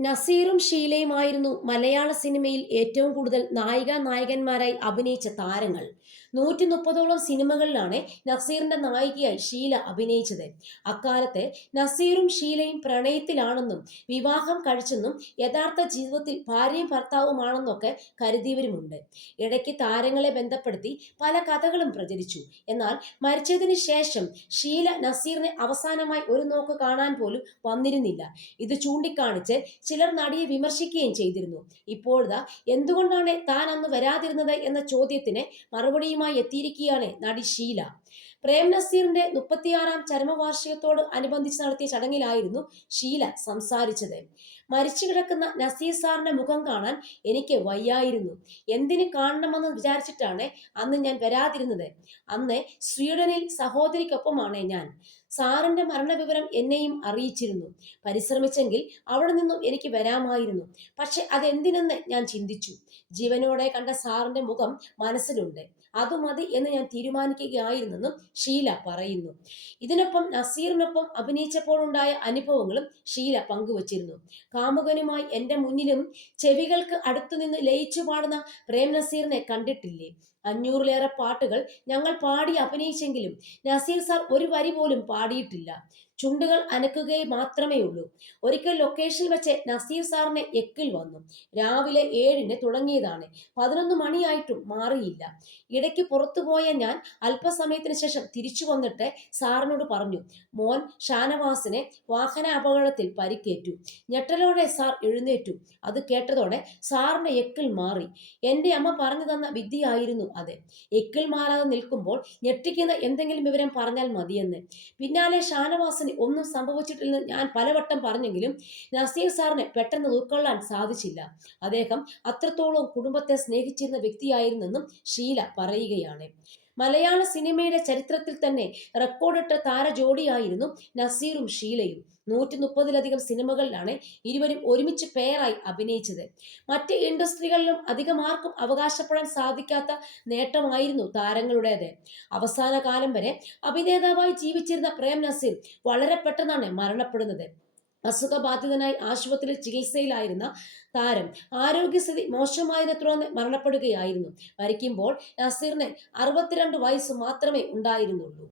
നസീറും ഷീലയുമായിരുന്നു മലയാള സിനിമയിൽ ഏറ്റവും കൂടുതൽ നായികാനായകന്മാരായി അഭിനയിച്ച താരങ്ങൾ. 130ഓളം സിനിമകളിലാണ് നസീറിന്റെ നായികയായി ഷീല അഭിനയിച്ചത്. അക്കാലത്ത് നസീറും ഷീലയും പ്രണയത്തിലാണെന്നും വിവാഹം കഴിച്ചെന്നും യഥാർത്ഥ ജീവിതത്തിൽ ഭാര്യയും ഭർത്താവുമാണെന്നൊക്കെ കരുതിയവരുമുണ്ട്. ഇടയ്ക്ക് താരങ്ങളെ ബന്ധപ്പെടുത്തി പല കഥകളും പ്രചരിച്ചു. എന്നാൽ മരിച്ചതിന് ശേഷം ഷീല നസീറിനെ അവസാനമായി ഒരു നോക്ക് കാണാൻ പോലും വന്നിരുന്നില്ല. ഇത് ചൂണ്ടിക്കാണിച്ച് ചിലർ നടിയെ വിമർശിക്കുകയും ചെയ്തിരുന്നു. ഇപ്പോഴാ എന്തുകൊണ്ടാണ് താൻ അന്ന് വരാതിരുന്നത് എന്ന ചോദ്യത്തിന് മറുപടിയുമായി എത്തിയിരിക്കുകയാണ് നടി ഷീല. പ്രേം നസീറിന്റെ 36ാം ചരമവാർഷികത്തോട് അനുബന്ധിച്ച് നടത്തിയ ചടങ്ങിലായിരുന്നു ഷീല സംസാരിച്ചത്. മരിച്ചു കിടക്കുന്ന നസീർ സാറിന്റെ മുഖം കാണാൻ എനിക്ക് വയ്യായിരുന്നു. എന്തിന് കാണണമെന്ന് വിചാരിച്ചിട്ടാണ് അന്ന് ഞാൻ വരാതിരുന്നത്. അന്ന് സ്വീഡനിൽ സഹോദരിക്കൊപ്പമാണ് ഞാൻ. സാറിന്റെ മരണവിവരം എന്നെയും അറിയിച്ചിരുന്നു. പരിശ്രമിച്ചെങ്കിൽ അവിടെ നിന്നും എനിക്ക് വരാമായിരുന്നു. പക്ഷെ അതെന്തിനെന്ന് ഞാൻ ചിന്തിച്ചു. ജീവനോടെ കണ്ട സാറിന്റെ മുഖം മനസ്സിലുണ്ട്. അത് മതി എന്ന് ഞാൻ തീരുമാനിക്കുകയായിരുന്നെന്നും ഷീല പറയുന്നു. ഇതിനൊപ്പം നസീറിനൊപ്പം അഭിനയിച്ചപ്പോഴുണ്ടായ അനുഭവങ്ങളും ഷീല പങ്കുവച്ചിരുന്നു. കാമുകനുമായി എൻ്റെ മുന്നിലും ചെവികൾക്ക് അടുത്തുനിന്ന് ലയിച്ചു പാടുന്ന പ്രേം നസീറിനെ കണ്ടിട്ടില്ലേ? 500ലേറെ പാട്ടുകൾ ഞങ്ങൾ പാടി അഭിനയിച്ചെങ്കിലും നസീർ സാർ ഒരു വരി പോലും പാടിയിട്ടില്ല. ചുണ്ടുകൾ അനക്കുകയെ മാത്രമേ ഉള്ളൂ. ഒരിക്കൽ ലൊക്കേഷനിൽ വെച്ച് നസീർ സാറിനെ എക്കിൽ വന്നു. രാവിലെ 7-ന് തുടങ്ങിയതാണ്. 11 മണിയായിട്ടും മാറിയില്ല. ഇടയ്ക്ക് പുറത്തുപോയ ഞാൻ അല്പസമയത്തിന് ശേഷം തിരിച്ചു വന്നിട്ട് സാറിനോട് പറഞ്ഞു, മോൻ ഷാനവാസിനെ വാഹന അപകടത്തിൽ പരിക്കേറ്റു. ഞെട്ടലോടെ സാർ എഴുന്നേറ്റു. അത് കേട്ടതോടെ സാറിന്റെ എക്കിൽ മാറി. എൻ്റെ അമ്മ പറഞ്ഞു തന്ന വിദ്യയായിരുന്നു അത്. എക്കിൽ മാറാതെ നിൽക്കുമ്പോൾ ഞെട്ടിക്കുന്ന എന്തെങ്കിലും വിവരം പറഞ്ഞാൽ മതിയെന്ന്. പിന്നാലെ ഷാനവാസിന് ഒന്നും സംഭവിച്ചിട്ടില്ലെന്ന് ഞാൻ പലവട്ടം പറഞ്ഞെങ്കിലും നസീർ സാറിന് പെട്ടെന്ന് ഉൾക്കൊള്ളാൻ സാധിച്ചില്ല. അദ്ദേഹം അത്രത്തോളം കുടുംബത്തെ സ്നേഹിച്ചിരുന്ന വ്യക്തിയായിരുന്നെന്നും ഷീല പറയുകയാണ്. മലയാള സിനിമയുടെ ചരിത്രത്തിൽ തന്നെ റെക്കോർഡിട്ട താരജോഡിയായിരുന്നു നസീറും ഷീലയും. 130ലധികം സിനിമകളിലാണ് ഇരുവരും ഒരുമിച്ച് പെയറായി അഭിനയിച്ചത്. മറ്റ് ഇൻഡസ്ട്രികളിലും അധികമാർക്കും അവകാശപ്പെടാൻ സാധിക്കാത്ത നേട്ടമായിരുന്നു താരങ്ങളുടേത്. അവസാന കാലം വരെ അഭിനേതാവായി ജീവിച്ചിരുന്ന പ്രേം നസീർ വളരെ പെട്ടെന്നാണ് മരണപ്പെടുന്നത്. അസുഖബാധിതനായി ആശുപത്രിയിൽ ചികിത്സയിലായിരുന്ന താരം ആരോഗ്യസ്ഥിതി മോശമായതിനെ തുടർന്ന് മരണപ്പെടുകയായിരുന്നു. മരിക്കുമ്പോൾ നസീറിന് 62 വയസ്സ് മാത്രമേ ഉണ്ടായിരുന്നുള്ളൂ.